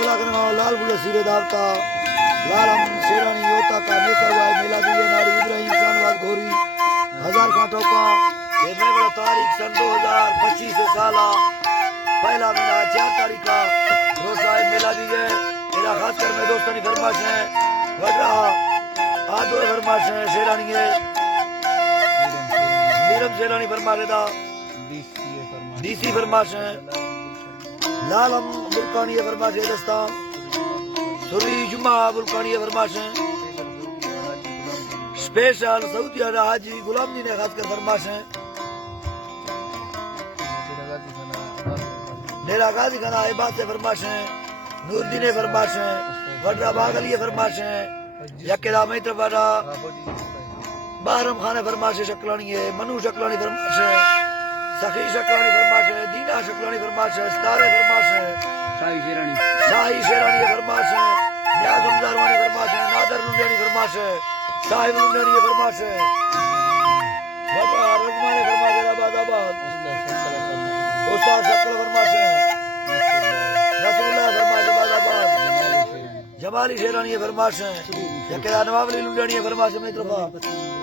काफिला करना लाल बुल सीरे दावता लालम शेरानी योता का नेतर वाय मेला दिए नारी इब्राहिम खानवाद घोरी 1000 का टोपा ये मैं बड़ा तारीख सन 2025 साला पहला महीना 4 तारीख का रोजा मेला दिए मेरा खासकर मैं दोस्तों फरमाश है बढ़ रहा आदो फरमाश है शेरानी है नीरम शेरानी फरमाश है डीसी फरमाश है लालम बुरकानी फरमाश है दस्ता सुरी जुमा बुरकानी फरमाश है स्पेशल सऊदी अरब हाजी गुलाम जी ने खासकर फरमाश है डेरा गाजी खाना इबाद से फरमाश है नूरदीन फरमाश है वड्रा बागली फरमाश है यकेला मैत्र वाला बारम खान फरमाश है शक्लानी है मनु शक्लानी फरमाश है सखी शक्लानी फरमाश है दीना शक्लानी फरमाश है सितारे फरमाश है शाही शेरानी फरमाश है नियाज उमदारवानी फरमाश है नादर लुंडियानी फरमाश है साहिब लुंडियानी फरमाश है वड्रा रजमानी फरमाश है आबाद उस्ताद शक्ल फरमाश है रसूलुल्लाह फरमाश है आबाद जमाली शेरानी फरमाश है यकेला नवाबली लुंडियानी फरमाश है अपनी तरफ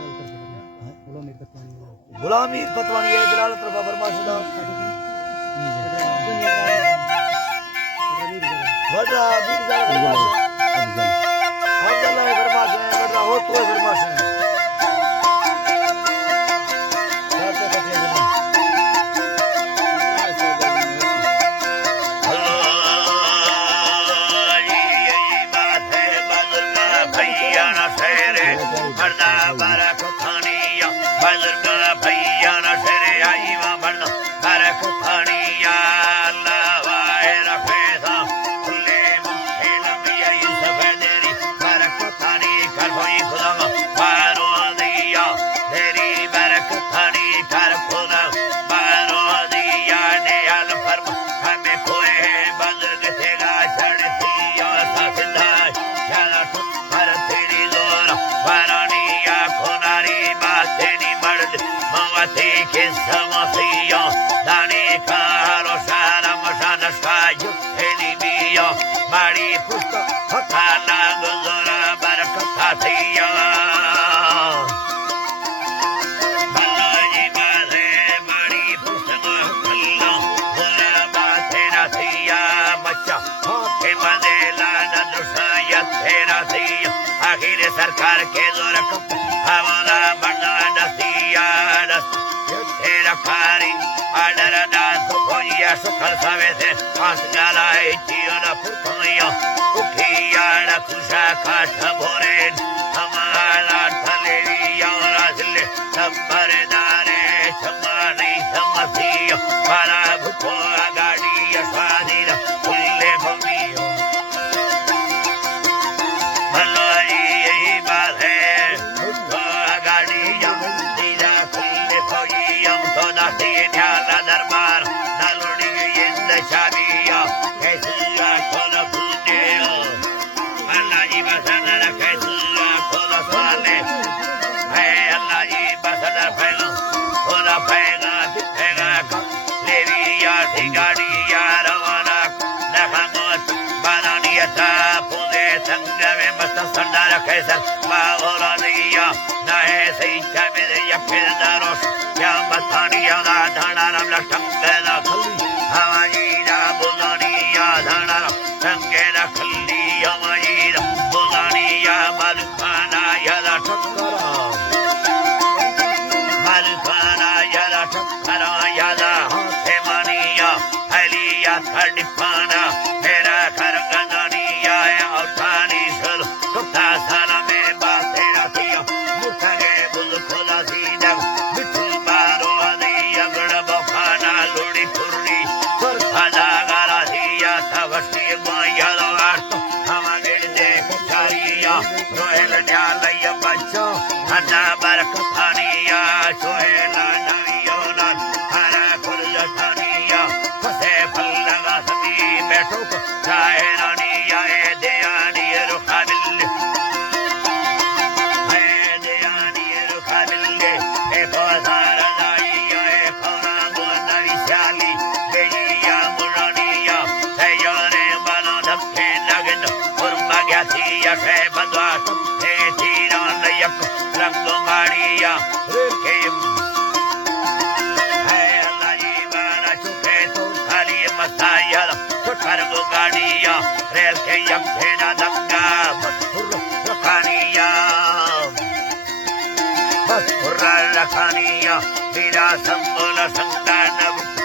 गुलामी पतवानी है जलाल तरफा फरमाशदा वड्रा बीरजा फरमाश है अब्दुल्लाह फरमाश है वड्रा हो तो फरमाश है सरकार के जोर हमारा बड़ा नसिया तेरा खारी आडर दास कोइया सुखल सवे से आस गलाए जीवन पुरखिया उखिया न खुशा काठ भोरे हमारा थलेरिया राजले सबरदारे समानी समसिया para भुको गाड़ी स्वाधीन कुल्ले भूमियो दरबार नालोड़ी शादिया कैसा खोला फूटे अल्लाह जी बसना कैसा खोला साले है अल्लाह जी बसना फैला खोला फैला दिखेगा लेविया ठिगाड़ी रवाना नखमत बनानियता पूरे संग में मस्त संडार कैसा माओला दिया ना है सही चमेरे या फिर दारोश या मतानिया ना धानारम लटंगेला खल्ली हमारीरा बुलानिया धानारम टंगेला खल्ली हमारीरा बुलानिया मलखाना या लटंगरा मलखाना या लटंगरा या ला हेमानिया हलिया थड़िपाना मेरा घर गंदानिया औठानी सल कुत्ता साला में बातें रखिया मुखरे बुल खोला सीना रोहेल न्यालय बच्चो हना बरकतानिया सोहेल नवियोला हरा कुर्ज थानिया फसे फल्लगा सदी बैठो चाहे रानिया ए दयानी रुखा बिल्ले ए दयानी रुखा बिल्ले ए बाजार नाइया ए खाना बुलंदी शाली बेजिया मुरानिया सयोरे बना धक्के यसे बद्वा ते धीरा नयक रंग गाड़िया रेल के है अल्लाह जी बारा चुके तो खाली मसाया छोटर गो गाड़िया रेल के यम भेड़ा दंगा मधुर रखानिया मधुर रखानिया मेरा संबोल संतान